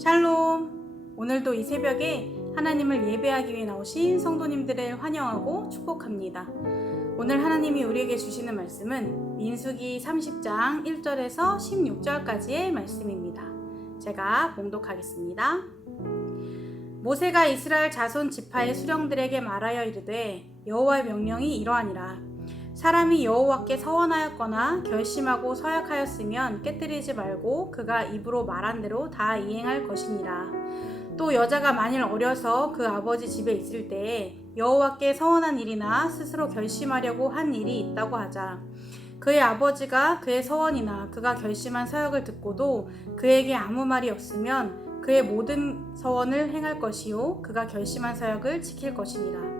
샬롬! 오늘도 이 새벽에 하나님을 예배하기 위해 나오신 성도님들을 환영하고 축복합니다. 오늘 하나님이 우리에게 주시는 말씀은 민수기 30장 1절에서 16절까지의 말씀입니다. 제가 봉독하겠습니다. 모세가 이스라엘 자손 지파의 수령들에게 말하여 이르되 여호와의 명령이 이러하니라. 사람이 여호와께 서원하였거나 결심하고 서약하였으면 깨뜨리지 말고 그가 입으로 말한 대로 다 이행할 것이니라. 또 여자가 만일 어려서 그 아버지 집에 있을 때에 여호와께 서원한 일이나 스스로 결심하려고 한 일이 있다고 하자. 그의 아버지가 그의 서원이나 그가 결심한 서약을 듣고도 그에게 아무 말이 없으면 그의 모든 서원을 행할 것이요 그가 결심한 서약을 지킬 것이니라.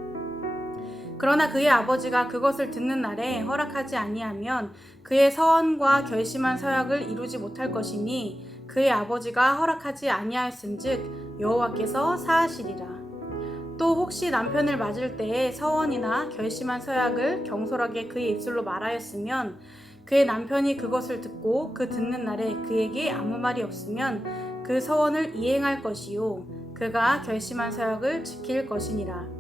그러나 그의 아버지가 그것을 듣는 날에 허락하지 아니하면 그의 서원과 결심한 서약을 이루지 못할 것이니 그의 아버지가 허락하지 아니하였은즉 여호와께서 사하시리라. 또 혹시 남편을 맞을 때에 서원이나 결심한 서약을 경솔하게 그의 입술로 말하였으면 그의 남편이 그것을 듣고 그 듣는 날에 그에게 아무 말이 없으면 그 서원을 이행할 것이요 그가 결심한 서약을 지킬 것이니라.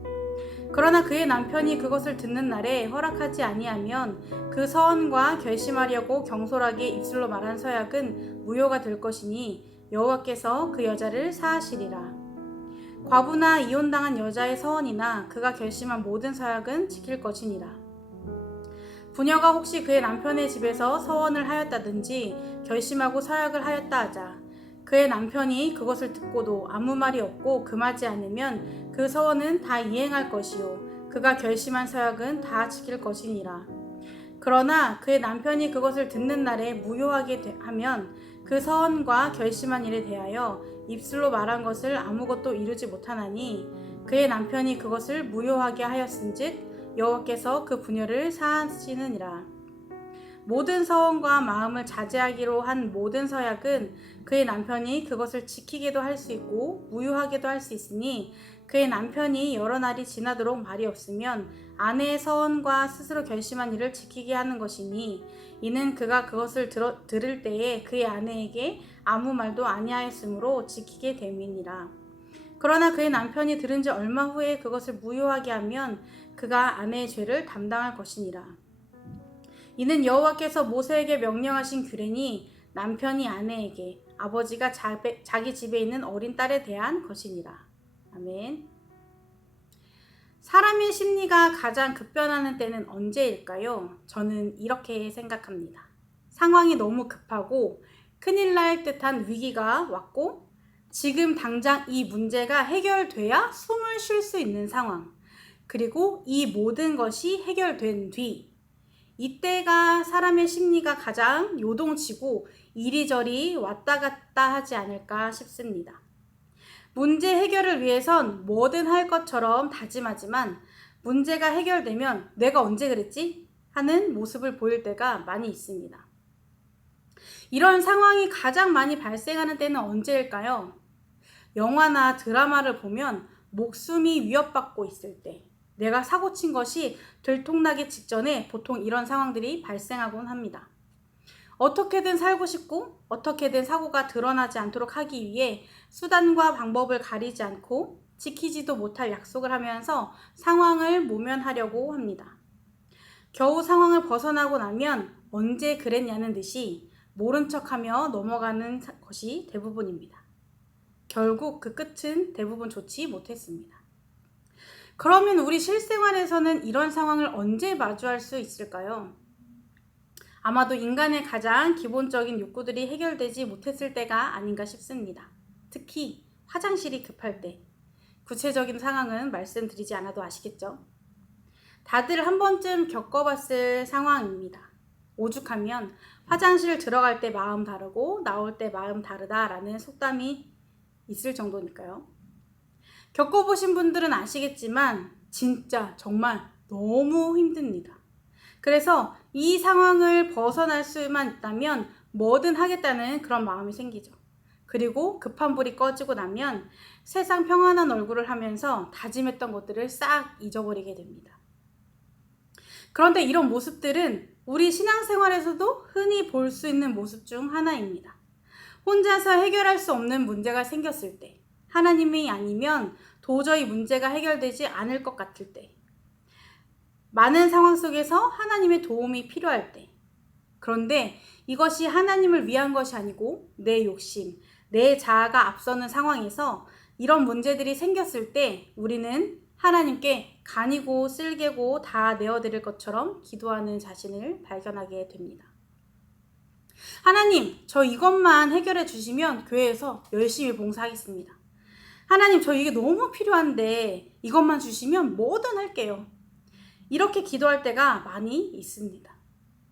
그러나 그의 남편이 그것을 듣는 날에 허락하지 아니하면 그 서원과 결심하려고 경솔하게 입술로 말한 서약은 무효가 될 것이니 여호와께서 그 여자를 사하시리라. 과부나 이혼당한 여자의 서원이나 그가 결심한 모든 서약은 지킬 것이니라. 부녀가 혹시 그의 남편의 집에서 서원을 하였다든지 결심하고 서약을 하였다 하자. 그의 남편이 그것을 듣고도 아무 말이 없고 금하지 않으면 그 서원은 다 이행할 것이요 그가 결심한 서약은 다 지킬 것이니라. 그러나 그의 남편이 그것을 듣는 날에 무효하게 하면 그 서원과 결심한 일에 대하여 입술로 말한 것을 아무것도 이루지 못하나니 그의 남편이 그것을 무효하게 하였은즉 여호와께서 그 부녀를 사하시느니라. 모든 서원과 마음을 자제하기로 한 모든 서약은 그의 남편이 그것을 지키게도 할 수 있고 무효하게도 할 수 있으니 그의 남편이 여러 날이 지나도록 말이 없으면 아내의 서원과 스스로 결심한 일을 지키게 하는 것이니 이는 그가 그것을 들을 때에 그의 아내에게 아무 말도 아니하였으므로 지키게 됨이니라. 그러나 그의 남편이 들은 지 얼마 후에 그것을 무효하게 하면 그가 아내의 죄를 담당할 것이니라. 이는 여호와께서 모세에게 명령하신 규례니 남편이 아내에게 아버지가 자기 집에 있는 어린 딸에 대한 것이니라. 아멘. 사람의 심리가 가장 급변하는 때는 언제일까요? 저는 이렇게 생각합니다. 상황이 너무 급하고 큰일 날 듯한 위기가 왔고 지금 당장 이 문제가 해결돼야 숨을 쉴 수 있는 상황. 그리고 이 모든 것이 해결된 뒤 이때가 사람의 심리가 가장 요동치고 이리저리 왔다 갔다 하지 않을까 싶습니다. 문제 해결을 위해선 뭐든 할 것처럼 다짐하지만 문제가 해결되면 내가 언제 그랬지? 하는 모습을 보일 때가 많이 있습니다. 이런 상황이 가장 많이 발생하는 때는 언제일까요? 영화나 드라마를 보면 목숨이 위협받고 있을 때, 내가 사고친 것이 들통나기 직전에 보통 이런 상황들이 발생하곤 합니다. 어떻게든 살고 싶고 어떻게든 사고가 드러나지 않도록 하기 위해 수단과 방법을 가리지 않고 지키지도 못할 약속을 하면서 상황을 모면하려고 합니다. 겨우 상황을 벗어나고 나면 언제 그랬냐는 듯이 모른 척하며 넘어가는 것이 대부분입니다. 결국 그 끝은 대부분 좋지 못했습니다. 그러면 우리 실생활에서는 이런 상황을 언제 마주할 수 있을까요? 아마도 인간의 가장 기본적인 욕구들이 해결되지 못했을 때가 아닌가 싶습니다. 특히 화장실이 급할 때. 구체적인 상황은 말씀드리지 않아도 아시겠죠? 다들 한 번쯤 겪어봤을 상황입니다. 오죽하면 화장실 들어갈 때 마음 다르고 나올 때 마음 다르다라는 속담이 있을 정도니까요. 겪어보신 분들은 아시겠지만 진짜 정말 너무 힘듭니다. 그래서 이 상황을 벗어날 수만 있다면 뭐든 하겠다는 그런 마음이 생기죠. 그리고 급한 불이 꺼지고 나면 세상 평안한 얼굴을 하면서 다짐했던 것들을 싹 잊어버리게 됩니다. 그런데 이런 모습들은 우리 신앙생활에서도 흔히 볼 수 있는 모습 중 하나입니다. 혼자서 해결할 수 없는 문제가 생겼을 때, 하나님이 아니면 도저히 문제가 해결되지 않을 것 같을 때, 많은 상황 속에서 하나님의 도움이 필요할 때, 그런데 이것이 하나님을 위한 것이 아니고 내 욕심, 내 자아가 앞서는 상황에서 이런 문제들이 생겼을 때 우리는 하나님께 간이고 쓸개고 다 내어드릴 것처럼 기도하는 자신을 발견하게 됩니다. 하나님, 저 이것만 해결해 주시면 교회에서 열심히 봉사하겠습니다. 하나님, 저 이게 너무 필요한데 이것만 주시면 뭐든 할게요. 이렇게 기도할 때가 많이 있습니다.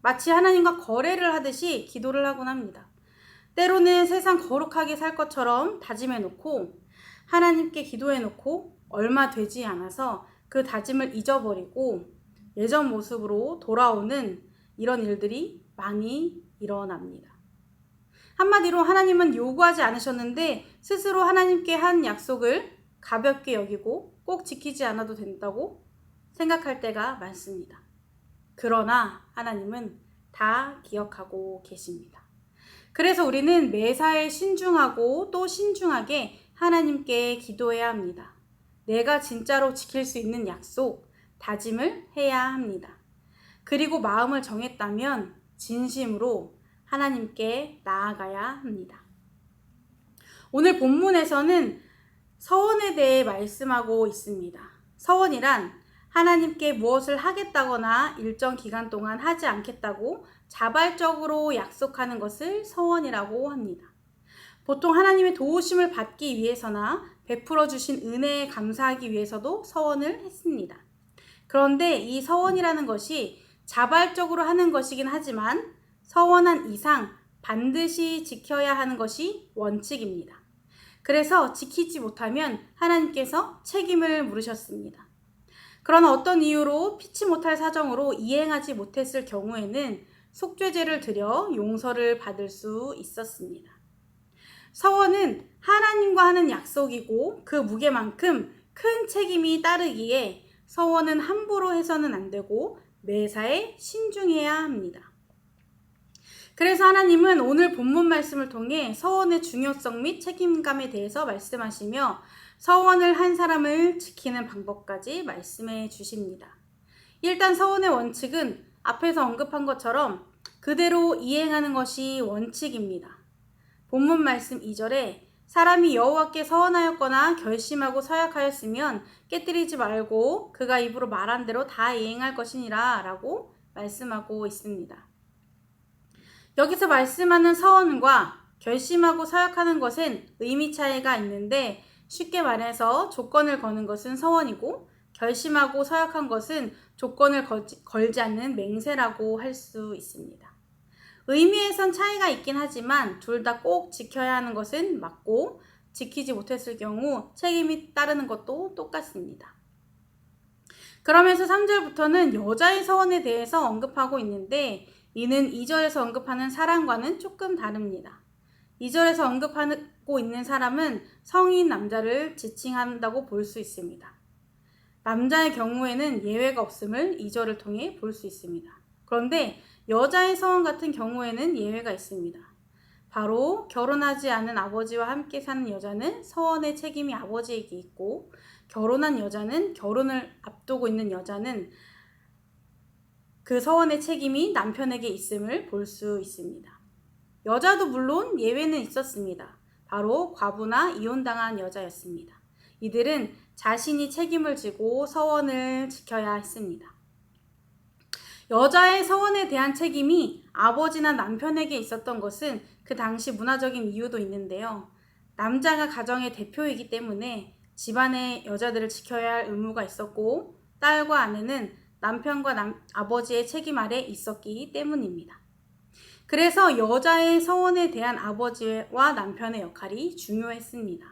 마치 하나님과 거래를 하듯이 기도를 하곤 합니다. 때로는 세상 거룩하게 살 것처럼 다짐해놓고 하나님께 기도해놓고 얼마 되지 않아서 그 다짐을 잊어버리고 예전 모습으로 돌아오는 이런 일들이 많이 일어납니다. 한마디로 하나님은 요구하지 않으셨는데 스스로 하나님께 한 약속을 가볍게 여기고 꼭 지키지 않아도 된다고 생각할 때가 많습니다. 그러나 하나님은 다 기억하고 계십니다. 그래서 우리는 매사에 신중하고 또 신중하게 하나님께 기도해야 합니다. 내가 진짜로 지킬 수 있는 약속, 다짐을 해야 합니다. 그리고 마음을 정했다면 진심으로 하나님께 나아가야 합니다. 오늘 본문에서는 서원에 대해 말씀하고 있습니다. 서원이란 하나님께 무엇을 하겠다거나 일정 기간 동안 하지 않겠다고 자발적으로 약속하는 것을 서원이라고 합니다. 보통 하나님의 도우심을 받기 위해서나 베풀어 주신 은혜에 감사하기 위해서도 서원을 했습니다. 그런데 이 서원이라는 것이 자발적으로 하는 것이긴 하지만 서원한 이상 반드시 지켜야 하는 것이 원칙입니다. 그래서 지키지 못하면 하나님께서 책임을 물으셨습니다. 그러나 어떤 이유로 피치 못할 사정으로 이행하지 못했을 경우에는 속죄제를 드려 용서를 받을 수 있었습니다. 서원은 하나님과 하는 약속이고 그 무게만큼 큰 책임이 따르기에 서원은 함부로 해서는 안 되고 매사에 신중해야 합니다. 그래서 하나님은 오늘 본문 말씀을 통해 서원의 중요성 및 책임감에 대해서 말씀하시며 서원을 한 사람을 지키는 방법까지 말씀해 주십니다. 일단 서원의 원칙은 앞에서 언급한 것처럼 그대로 이행하는 것이 원칙입니다. 본문 말씀 2절에 사람이 여호와께 서원하였거나 결심하고 서약하였으면 깨뜨리지 말고 그가 입으로 말한 대로 다 이행할 것이니라 라고 말씀하고 있습니다. 여기서 말씀하는 서원과 결심하고 서약하는 것은 의미 차이가 있는데 쉽게 말해서 조건을 거는 것은 서원이고 결심하고 서약한 것은 조건을 걸지 않는 맹세라고 할 수 있습니다. 의미에선 차이가 있긴 하지만 둘 다 꼭 지켜야 하는 것은 맞고 지키지 못했을 경우 책임이 따르는 것도 똑같습니다. 그러면서 3절부터는 여자의 서원에 대해서 언급하고 있는데 이는 2절에서 언급하는 사람과는 조금 다릅니다. 2절에서 언급하고 있는 사람은 성인 남자를 지칭한다고 볼 수 있습니다. 남자의 경우에는 예외가 없음을 2절을 통해 볼 수 있습니다. 그런데 여자의 서원 같은 경우에는 예외가 있습니다. 바로 결혼하지 않은 아버지와 함께 사는 여자는 서원의 책임이 아버지에게 있고 결혼한 여자는 결혼을 앞두고 있는 여자는 그 서원의 책임이 남편에게 있음을 볼 수 있습니다. 여자도 물론 예외는 있었습니다. 바로 과부나 이혼당한 여자였습니다. 이들은 자신이 책임을 지고 서원을 지켜야 했습니다. 여자의 서원에 대한 책임이 아버지나 남편에게 있었던 것은 그 당시 문화적인 이유도 있는데요. 남자가 가정의 대표이기 때문에 집안의 여자들을 지켜야 할 의무가 있었고 딸과 아내는 남편과 아버지의 책임 아래 있었기 때문입니다. 그래서 여자의 서원에 대한 아버지와 남편의 역할이 중요했습니다.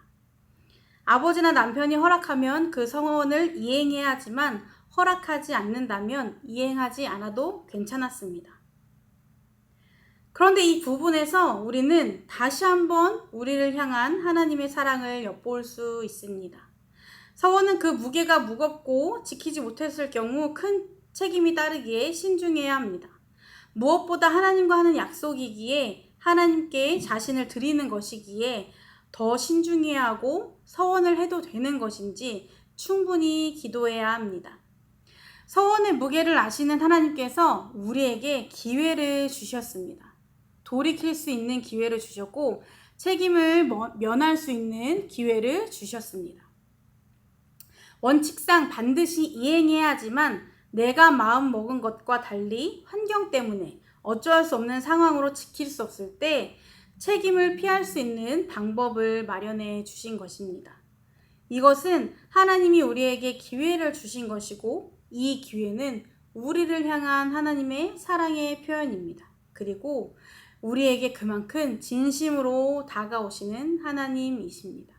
아버지나 남편이 허락하면 그 서원을 이행해야 하지만 허락하지 않는다면 이행하지 않아도 괜찮았습니다. 그런데 이 부분에서 우리는 다시 한번 우리를 향한 하나님의 사랑을 엿볼 수 있습니다. 서원은 그 무게가 무겁고 지키지 못했을 경우 큰 책임이 따르기에 신중해야 합니다. 무엇보다 하나님과 하는 약속이기에 하나님께 자신을 드리는 것이기에 더 신중해야 하고 서원을 해도 되는 것인지 충분히 기도해야 합니다. 서원의 무게를 아시는 하나님께서 우리에게 기회를 주셨습니다. 돌이킬 수 있는 기회를 주셨고 책임을 면할 수 있는 기회를 주셨습니다. 원칙상 반드시 이행해야 하지만 내가 마음 먹은 것과 달리 환경 때문에 어쩔 수 없는 상황으로 지킬 수 없을 때 책임을 피할 수 있는 방법을 마련해 주신 것입니다. 이것은 하나님이 우리에게 기회를 주신 것이고 이 기회는 우리를 향한 하나님의 사랑의 표현입니다. 그리고 우리에게 그만큼 진심으로 다가오시는 하나님이십니다.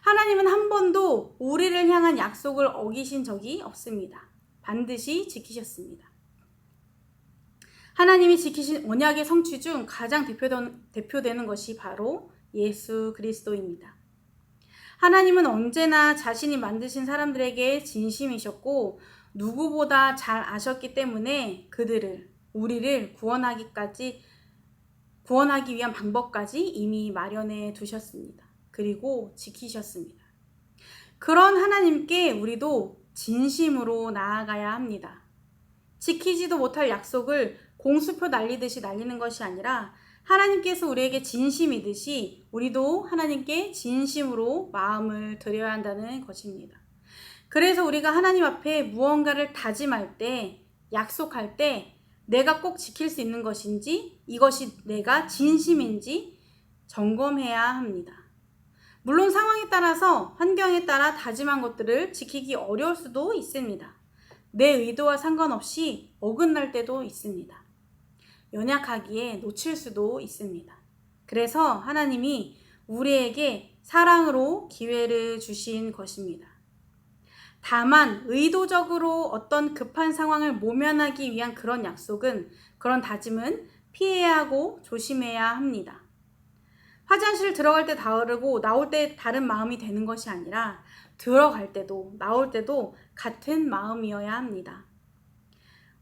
하나님은 한 번도 우리를 향한 약속을 어기신 적이 없습니다. 반드시 지키셨습니다. 하나님이 지키신 언약의 성취 중 가장 대표되는 것이 바로 예수 그리스도입니다. 하나님은 언제나 자신이 만드신 사람들에게 진심이셨고 누구보다 잘 아셨기 때문에 우리를 구원하기 위한 방법까지 이미 마련해 두셨습니다. 그리고 지키셨습니다. 그런 하나님께 우리도 진심으로 나아가야 합니다. 지키지도 못할 약속을 공수표 날리듯이 날리는 것이 아니라 하나님께서 우리에게 진심이듯이 우리도 하나님께 진심으로 마음을 드려야 한다는 것입니다. 그래서 우리가 하나님 앞에 무언가를 다짐할 때, 약속할 때 내가 꼭 지킬 수 있는 것인지 이것이 내가 진심인지 점검해야 합니다. 물론 상황에 따라서 환경에 따라 다짐한 것들을 지키기 어려울 수도 있습니다. 내 의도와 상관없이 어긋날 때도 있습니다. 연약하기에 놓칠 수도 있습니다. 그래서 하나님이 우리에게 사랑으로 기회를 주신 것입니다. 다만 의도적으로 어떤 급한 상황을 모면하기 위한 그런 다짐은 피해야 하고 조심해야 합니다. 화장실 들어갈 때 다르고 나올 때 다른 마음이 되는 것이 아니라 들어갈 때도 나올 때도 같은 마음이어야 합니다.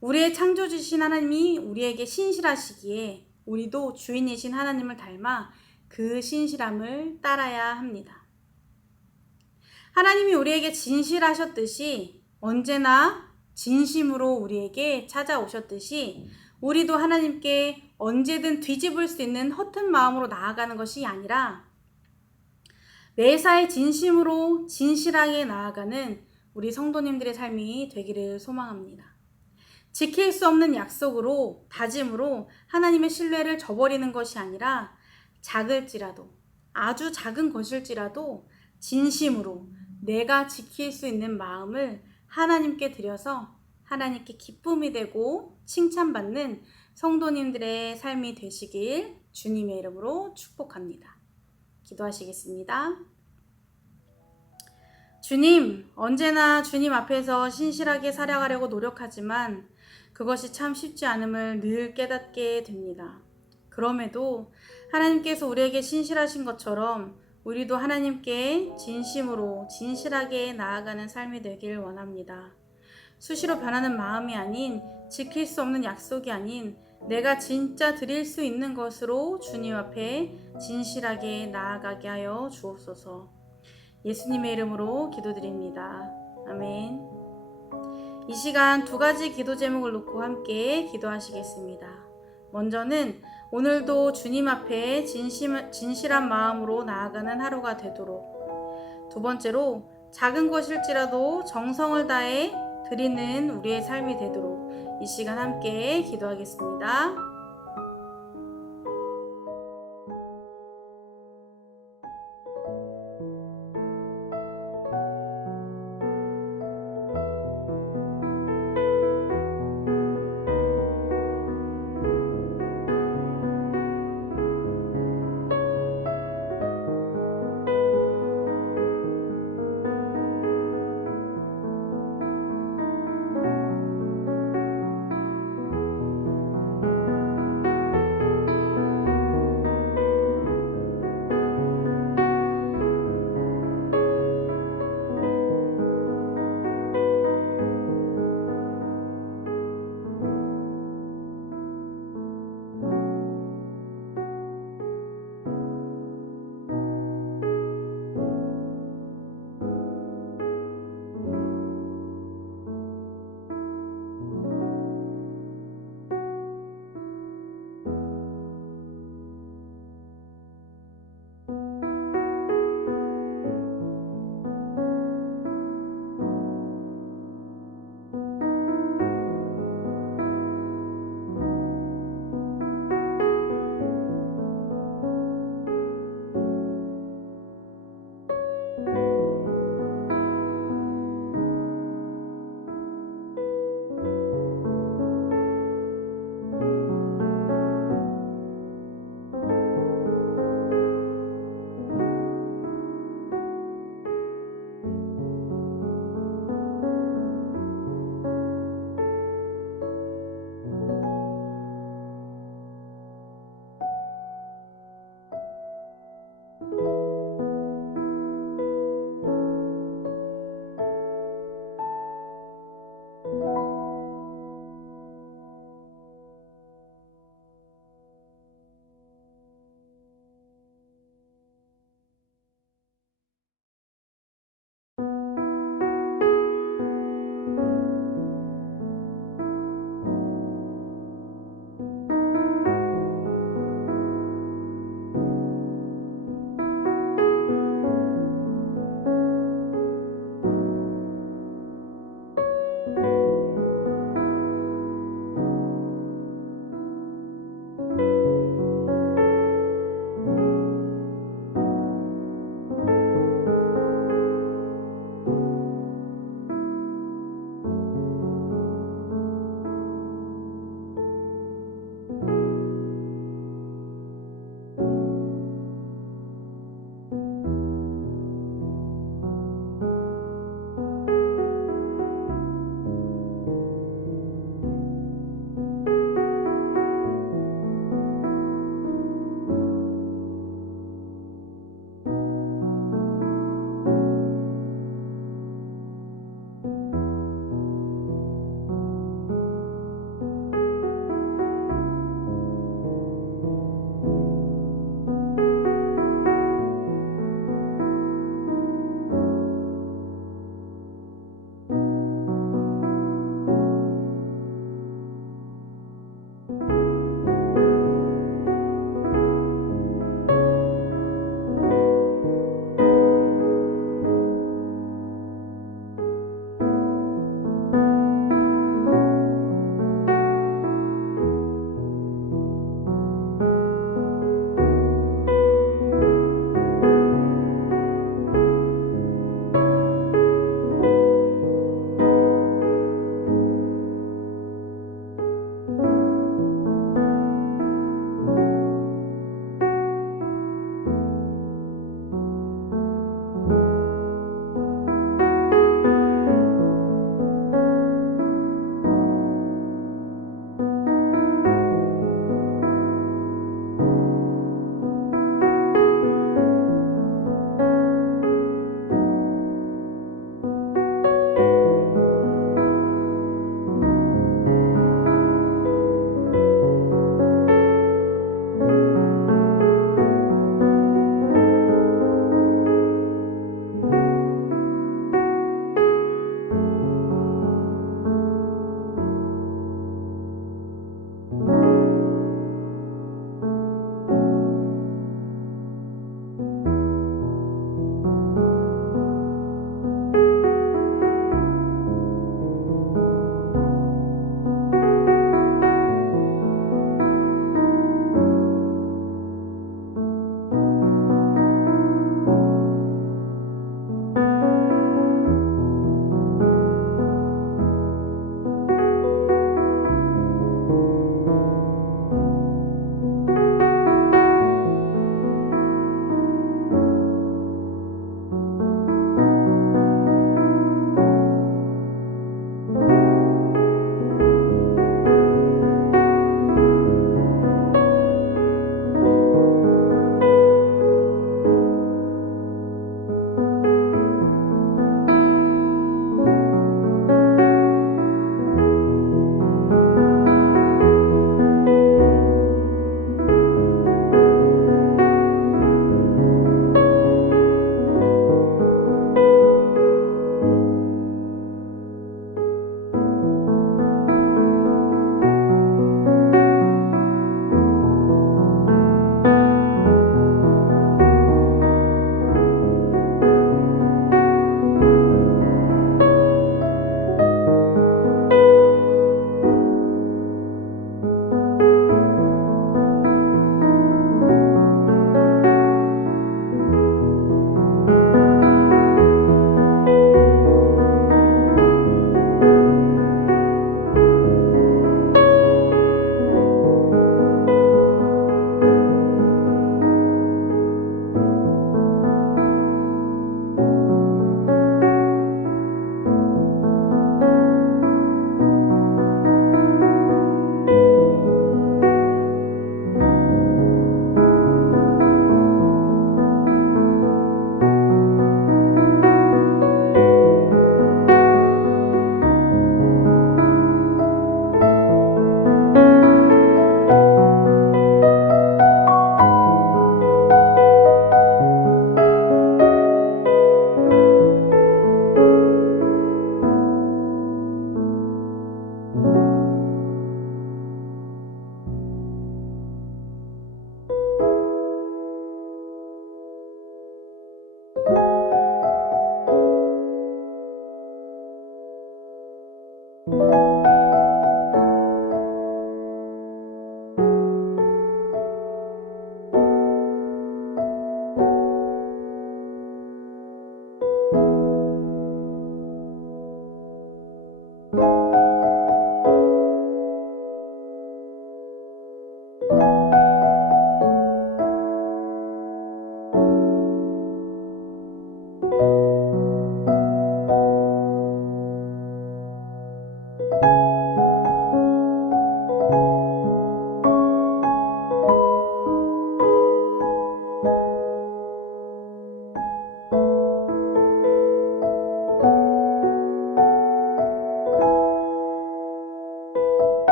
우리의 창조주신 하나님이 우리에게 신실하시기에 우리도 주인이신 하나님을 닮아 그 신실함을 따라야 합니다. 하나님이 우리에게 진실하셨듯이 언제나 진심으로 우리에게 찾아오셨듯이 우리도 하나님께 언제든 뒤집을 수 있는 허튼 마음으로 나아가는 것이 아니라 매사에 진심으로 진실하게 나아가는 우리 성도님들의 삶이 되기를 소망합니다. 지킬 수 없는 약속으로, 다짐으로 하나님의 신뢰를 저버리는 것이 아니라 작을지라도, 아주 작은 것일지라도 진심으로 내가 지킬 수 있는 마음을 하나님께 드려서 하나님께 기쁨이 되고 칭찬받는 성도님들의 삶이 되시길 주님의 이름으로 축복합니다. 기도하시겠습니다. 주님, 언제나 주님 앞에서 신실하게 살아가려고 노력하지만 그것이 참 쉽지 않음을 늘 깨닫게 됩니다. 그럼에도 하나님께서 우리에게 신실하신 것처럼 우리도 하나님께 진심으로 진실하게 나아가는 삶이 되길 원합니다. 수시로 변하는 마음이 아닌, 지킬 수 없는 약속이 아닌 내가 진짜 드릴 수 있는 것으로 주님 앞에 진실하게 나아가게 하여 주옵소서. 예수님의 이름으로 기도드립니다. 아멘. 이 시간 두 가지 기도 제목을 놓고 함께 기도하시겠습니다. 먼저는 오늘도 주님 앞에 진실한 마음으로 나아가는 하루가 되도록, 두 번째로 작은 것일지라도 정성을 다해 드리는 우리의 삶이 되도록 이 시간 함께 기도하겠습니다.